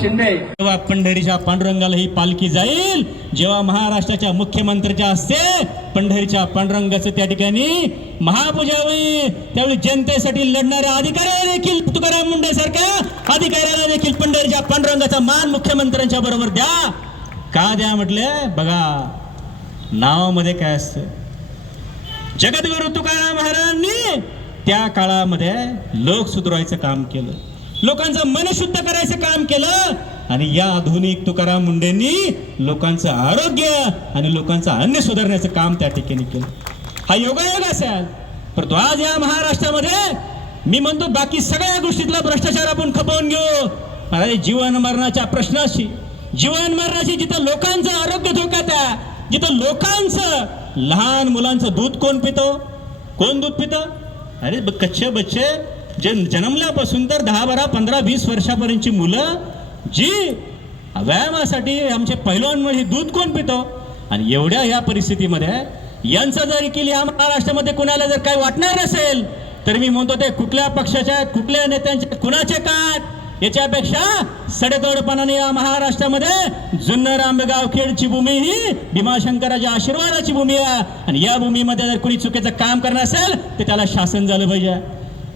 शिंदे. जेव्हा पंढरीच्या पांडुरंगाला ही पालखी जाईल, जेव्हा महाराष्ट्राच्या मुख्यमंत्र्याच्या हस्ते पंढरीच्या पांडुरंगाचं त्या ठिकाणी महापूजा होईल, त्यावेळी जनतेसाठी लढणाऱ्या अधिकाऱ्याला देखील, तुकाराम मुंडे सारख्या अधिकाऱ्याला देखील पंढरीच्या पांडुरंगाचा मान मुख्यमंत्र्यांच्या बरोबर द्या. का द्या म्हटलं? बघा नावामध्ये काय असतं. जगद्गुरु तुकाराम महाराजांनी त्या काळामध्ये लोक सुधारायचं काम केलं, लोकांचं मन शुद्ध करायचं काम केलं, आणि या आधुनिक तुकाराम मुंडेंनी लोकांचं आरोग्य आणि लोकांचं अन्न सुधारण्याचं काम त्या ठिकाणी केलं. हा योगायोग असेल. परंतु आज या महाराष्ट्रामध्ये मी म्हणतो बाकी सगळ्या गोष्टीतला भ्रष्टाचार आपण खपवून घेऊ. मला जीवन मरणाच्या प्रश्नाशी, जीवन मरणाशी, जिथं लोकांचं आरोग्य धोक्यात आहे, जिथं लोकांचं, लहान मुलांचं दूध कोण पितो? कोण दूध पितं? अरे कच्चे बच्चे जे जन्मल्यापासून तर 10, 12, 15, 20 वर्षापर्यंतची मुलं जी व्यायामासाठी आमचे पैलवान म्हणजे दूध कोण पितो? आणि एवढ्या ह्या परिस्थितीमध्ये यांचं जर देखील या महाराष्ट्रामध्ये कुणाला जर काही वाटणार नसेल तर मी म्हणतो ते कुठल्या पक्षाच्या, कुठल्या नेत्यांच्या, कुणाचे काय, याच्यापेक्षा सडेतोडपणाने या महाराष्ट्रामध्ये जुन्नर आंबेगाव खेडची भूमी ही भीमाशंकराच्या आशीर्वादाची भूमी आहे. आणि या भूमीमध्ये जर कोणी चुकीचं काम करणार असेल तर त्याला शासन झालं पाहिजे.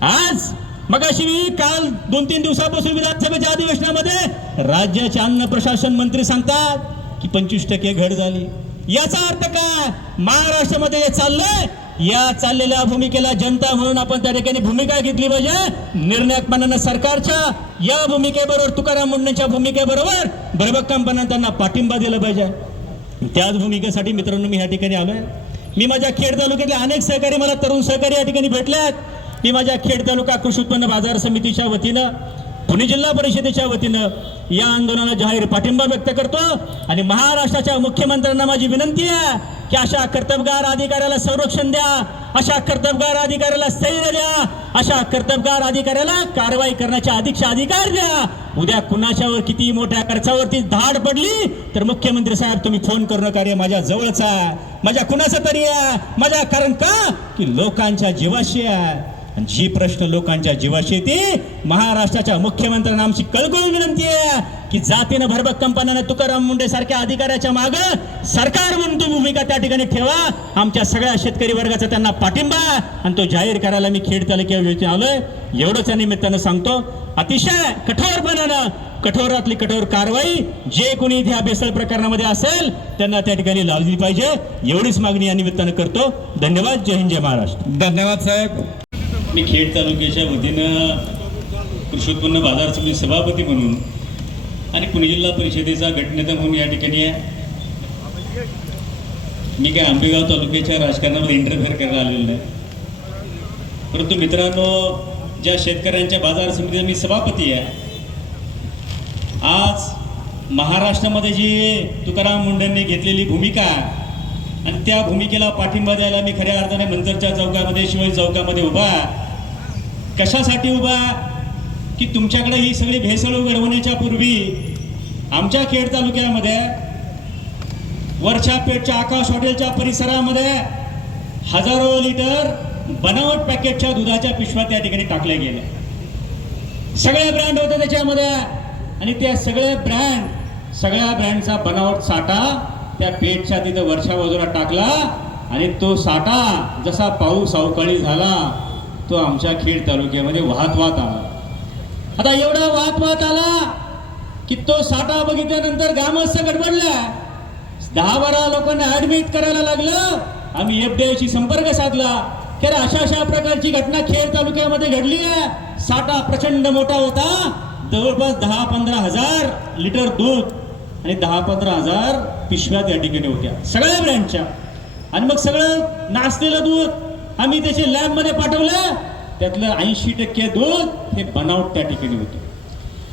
आज मगाशी मी काल 2-3 दिवसापासून विधानसभेच्या अधिवेशनामध्ये राज्याचे अन्न प्रशासन मंत्री सांगतात की 25% घट झाली. याचा अर्थ काय? महाराष्ट्रामध्ये हे चाललंय, या चाललेल्या भूमिकेला जनता म्हणून आपण त्या ठिकाणी भूमिका घेतली पाहिजे. निर्णायकपणानं सरकारच्या या भूमिकेबरोबर, तुकाराम मुंडेंच्या भूमिकेबरोबर भरभक्कमपणानं त्यांना पाठिंबा दिला पाहिजे. त्याच भूमिकेसाठी मित्रांनो मी या ठिकाणी आलोय. मी माझ्या खेड तालुक्यातले अनेक सहकारी, मला तरुण सहकारी या ठिकाणी भेटल्यात. मी माझ्या खेड तालुका कृषी उत्पन्न बाजार समितीच्या वतीनं, पुणे जिल्हा परिषदेच्या वतीनं या आंदोलनाला जाहीर पाठिंबा व्यक्त करतो. आणि महाराष्ट्राच्या मुख्यमंत्र्यांना माझी विनंती आहे की अशा कर्तबगार अधिकाऱ्याला संरक्षण द्या, अशा कर्तबगार अधिकाऱ्याला स्थैर्य द्या, अशा कर्तबगार अधिकाऱ्याला कारवाई करण्याचे अधिकार द्या. उद्या कुणाच्यावर किती मोठ्या खर्चावरती धाड पडली तर मुख्यमंत्री साहेब तुम्ही फोन करणं कार्य माझ्या जवळच आहे, माझ्या कुणाचं तरी आहे, माझ्या, कारण का की लोकांच्या जीवाशी आहे. आणि जी प्रश्न लोकांच्या जीवाशी येते, महाराष्ट्राच्या मुख्यमंत्र्यांना आमची कळकळून विनंती आहे की जातीनं भरभक्कमपणाने तुकाराम मुंडे सारख्या अधिकाऱ्याच्या मागं सरकार म्हणून तो भूमिका त्या ठिकाणी ठेवा. आमच्या सगळ्या शेतकरी वर्गाचा त्यांना पाठिंबा आणि तो जाहीर करायला मी खेड तालुक्यावर आलोय. एवढंच या निमित्तानं सांगतो, अतिशय कठोरपणानं, कठोरातली कठोर कारवाई जे कोणी ह्या बेसल प्रकरणामध्ये असेल त्यांना त्या ठिकाणी लावली पाहिजे. एवढीच मागणी या निमित्तानं करतो. धन्यवाद. जय हिंद, जय महाराष्ट्र. धन्यवाद साहेब. मी खेड तालुक्याच्या वतीनं कृषी उत्पन्न बाजार समिती सभापती म्हणून आणि पुणे जिल्हा परिषदेचा गटनेता म्हणून या ठिकाणी आहे. मी काय आंबेगाव तालुक्याच्या राजकारणामध्ये इंटरफेअर करायला आलेलो नाही. परंतु मित्रांनो, ज्या शेतकऱ्यांच्या बाजार समितीचा मी सभापती आहे, आज महाराष्ट्रामध्ये जी तुकाराम मुंडेंनी घेतलेली भूमिका आणि त्या भूमिकेला पाठिंबा द्यायला मी खऱ्या अर्थाने मंचरच्या चौकामध्ये, शिवाजी चौकामध्ये उभा. कशासाठी उभा? की तुमच्याकडे ही सगळी भेसळ घडवण्याच्या पूर्वी आमच्या खेड तालुक्यामध्ये वरच्या पेठच्या आकाश हॉटेलच्या परिसरामध्ये हजारो लिटर बनावट पॅकेटच्या दुधाच्या पिशव्या त्या ठिकाणी टाकल्या गेल्या. सगळे ब्रँड होते त्याच्यामध्ये आणि त्या सगळ्या ब्रँडचा बनावट साठा त्या पेठच्या तिथं वरच्या बाजूला टाकला आणि तो साठा जसा पाऊस अवकाळी झाला तो आमच्या खेड तालुक्यामध्ये वाहत आला. आता एवढा वाहत आला की तो साठा बघितल्यानंतर ग्रामस्थ गडबडला. 10-12 लोकांना ऍडमिट करायला लागलं. आम्ही FDI संपर्क साधला की अशा प्रकारची घटना खेड तालुक्यामध्ये घडली आहे. साठा प्रचंड मोठा होता, जवळपास 10-15 हजार लिटर दूध आणि 10-15 हजार पिशव्या त्या ठिकाणी होत्या सगळ्या ब्रँडच्या. आणि मग सगळं नासलेलं दूध आम्ही त्याचे लॅबमध्ये पाठवलं. त्यातलं 80% दूध हे बनावट त्या ठिकाणी होते.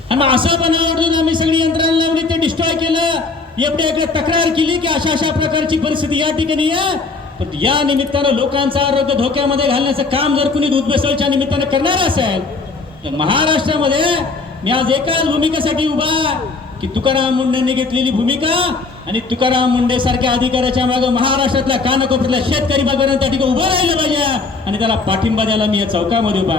आणि मग असं बनावट दूध आम्ही सगळी यंत्रणा लावली, ते डिस्ट्रॉय केलं. FDI तक्रार केली की अशा प्रकारची परिस्थिती या ठिकाणी आहे. पण या निमित्तानं लोकांचं आरोग्य धोक्यामध्ये घालण्याचं काम जर कोणी दूध भेसळच्या निमित्तानं करणार असेल तर महाराष्ट्रामध्ये मी आज एकाच भूमिकेसाठी उभा की तुकाराम मुंडेंनी घेतलेली भूमिका आणि तुकाराम मुंडे सारख्या अधिकाऱ्याच्या मागे महाराष्ट्रातल्या कानाकोपऱ्यातल्या शेतकरी बांधवांना त्या ठिकाणी उभं राहिलं पाहिजे आणि त्याला पाठिंबा द्यायला मी या चौकामध्ये उभा.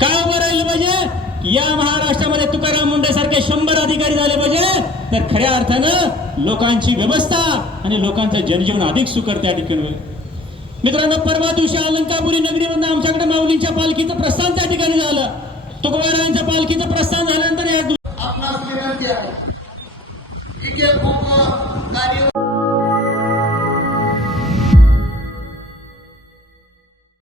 काय उभं राहिलं पाहिजे या महाराष्ट्रामध्ये तुकाराम मुंडे सारखे 100 अधिकारी झाले पाहिजे, तर खऱ्या अर्थानं लोकांची व्यवस्था आणि लोकांचं जनजीवन अधिक सुकर त्या ठिकाणी होईल. मित्रांनो, परवा दिवशी अलंकापुरी नगरीमधून आमच्याकडे माऊलींच्या पालखीचं प्रस्थान त्या ठिकाणी झालं. तुकोबारायांच्या पालखीचं प्रस्थान झाल्यानंतर या